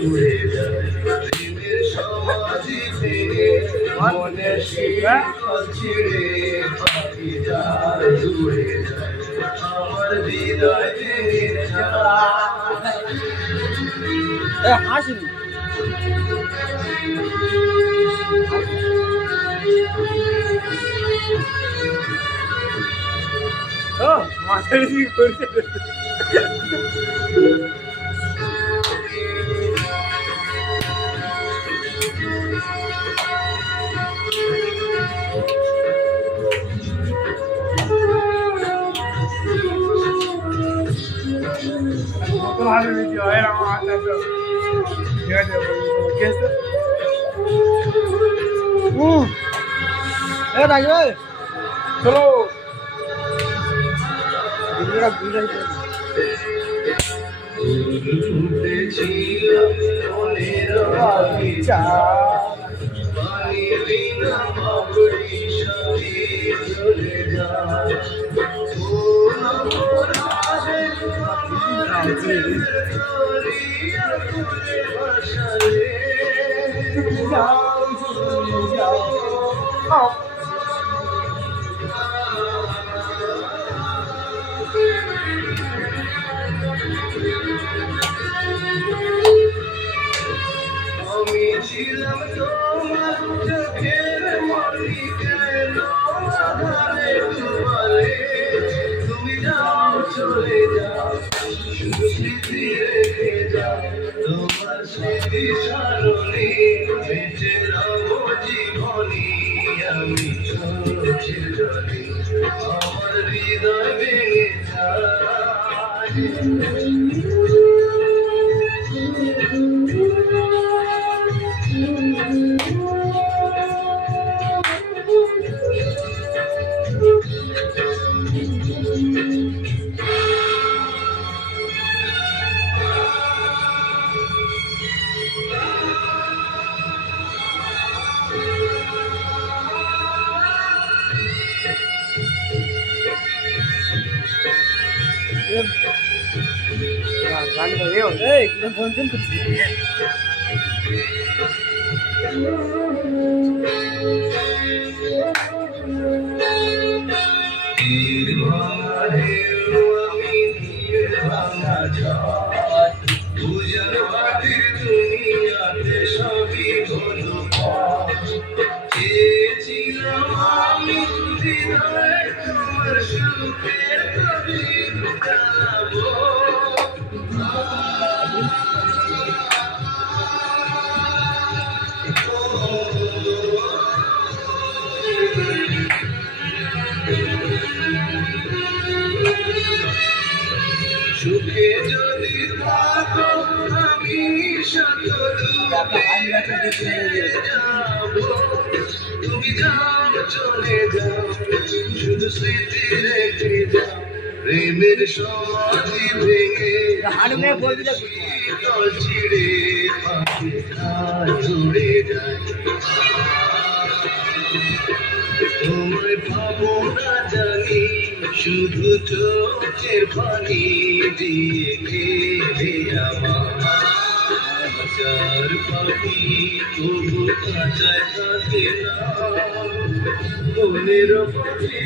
উড়ে যায় প্রেমের সমাধি ভেঙে মনে শিকল ছিঁড়ে পাখি যায় উড়ে যায় আমার হৃদয় ভেঙে যায় হাসিনি মাথায় করছে ভালো ভিডিও এরকম আছে তো ঠিক আছে কেসে এ রাজু চলো ভিডিওটা বুঝাই তো উঠেছিলাম মনের বাগিচা পানি বিনা বাবরি সাথী চলে যায় আমি ছিলাম তোমার চোখের মনি কেন আধারে ডুবালে তুমি যাও চলে যাও শুধু স্মৃতি রেখে যাও তোমার স্মৃতি সারণী বেঁচে রবো জীবনী আমি চলছি জলে আমার হৃদয় ভেঙে যায় गाड़ी तो ये हो एकदम फोन चल कुछ तीर भांगा ढेर আমি তীর ভাঙা ঝড় উজান বাতির দুনিয়াতে সবই হলো চেয়েছিলাম আমি হৃদয়ে তোমার সুখের প্রদীপ জ্বালাবো সুখে যদি থাকো আমি তুমি যাও চলে যাও শুধু স্মৃতি রেখে যাও প্রেমের সমাধি ভেঙে শীতল ছিঁড়ে পাখি উড়ে যায় তোমায় ভাবো না জানি শুধু চোখের পানি দিয়ে খেলে আমার হাজার পাখি তবু কাঁচায় থাকে না মনের পাখি